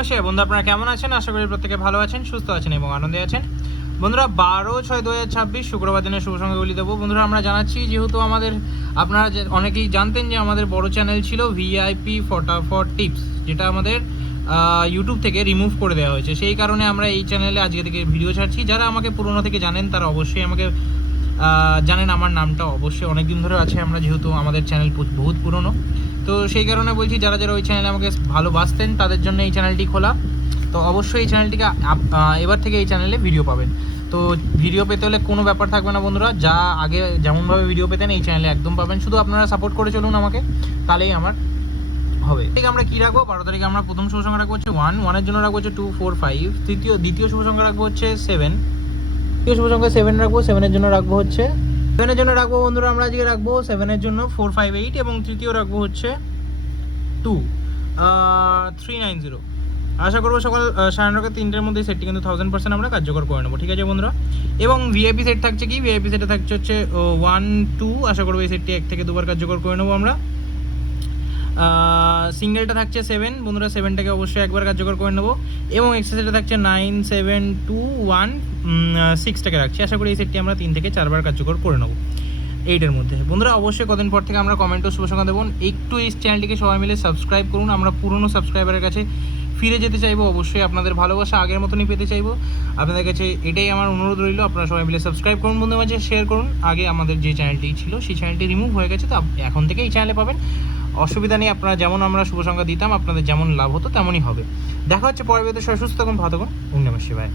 নমস্কার বন্ধু, আপনারা কেমন আছেন? আশা করি প্রত্যেকে ভালো আছেন, সুস্থ আছেন এবং আনন্দে আছেন। বন্ধুরা 12/6/2026 শুক্রবার দিনের শুভ সংখ্যাগুলি দেবো। বন্ধুরা আমরা জানাচ্ছি, যেহেতু আপনারা অনেকেই জানতেন যে আমাদের বড় চ্যানেল ছিল ভিআইপি ফটাফট টিপস, যেটা আমাদের ইউটিউব থেকে রিমুভ করে দেওয়া হয়েছে। সেই কারণে আমরা এই চ্যানেলে আজকে থেকে ভিডিও ছাড়ছি। যারা আমাকে পুরনো থেকে জানেন তারা অবশ্যই আমাকে জানেন, আমার নামটা অবশ্যই অনেক দিন ধরে আছে, আমরা যেহেতু আমাদের চ্যানেল বহুত পুরনো, তো সেই কারণে বলছি যারা যারা ওই চ্যানেলে আমাকে ভালোবাসতেন তাদের জন্য এই চ্যানেলটি খোলা। তো অবশ্যই এই চ্যানেলটিকে এবার থেকে এই চ্যানেলে ভিডিও পাবেন। তো ভিডিও পেতে হলে কোনো ব্যাপার থাকবে না বন্ধুরা, যা আগে যেমনভাবে ভিডিও পেতেন এই চ্যানেলে একদম পাবেন। শুধু আপনারা সাপোর্ট করে চলুন আমাকে, তাহলেই আমার হবে। ঠিক, আমরা কী রাখবো? 12 তারিখে আমরা প্রথম শুভ সংখ্যা রাখবো হচ্ছে 1, 1-এর জন্য রাখবো হচ্ছে 2, 4, 5। দ্বিতীয় শুভ সংখ্যা রাখবো হচ্ছে 7, দ্বিতীয় শুভ সংখ্যা 7 রাখবো। 7-এর জন্য রাখবো হচ্ছে বন্ধুরা আমরা আজকে রাখবো 7-এর জন্য 4, 5, 8 এবং তৃতীয় রাখবো হচ্ছে 2, 390। আশা করবো সকাল 3:30-র মধ্যে সেটটি কিন্তু 1000% আমরা কার্যকর করে নেবো। ঠিক আছে বন্ধুরা? এবং ভিআইপি সেট থাকছে কি? ভিআইপি সেটে থাকছে হচ্ছে 1, 2। আশা করবো এই সেটটি 1 থেকে 2 বার কার্যকর করে নেবো আমরা। সিঙ্গেলটা থাকছে 7 বন্ধুরা, 7টাকে অবশ্যই একবার কার্যকর করে নেবো। এবং এক্সেসটা থাকছে 9, 7, 2, 1, 6টাকে রাখছি। আশা করি এই সেটটি আমরা 3 থেকে 4 বার কার্যকর করে নেবো 8-এর মধ্যে। বন্ধুরা অবশ্যই কদিন পর থেকে আমরা কমেন্ট ও শুভ সংখ্যা দেবো। একটু এই চ্যানেলটিকে সবাই মিলে সাবস্ক্রাইব করুন। আমরা পুরনো সাবস্ক্রাইবারের কাছে ফিরে যেতে চাইবো। অবশ্যই আপনাদের ভালোবাসা আগের মতনই পেতে চাইবো। আপনাদের কাছে এটাই আমার অনুরোধ রইল, আপনারা সবাই মিলে সাবস্ক্রাইব করুন, বন্ধুদের মাঝে শেয়ার করুন। আগে আমাদের যে চ্যানেলটি ছিল সেই চ্যানেলটি রিমুভ হয়ে গেছে, তো এখন থেকে এই চ্যানেলে পাবেন। অসুবিধা নেই, আপনারা যেমন আমরা শুভ সংখ্যা দিতাম আপনাদের যেমন লাভ হতো তেমনই হবে। দেখা হচ্ছে পরের ভিডিওতে। সুস্থ থাকুন, ভালো থাকুন। ওম নমঃ শিবায়।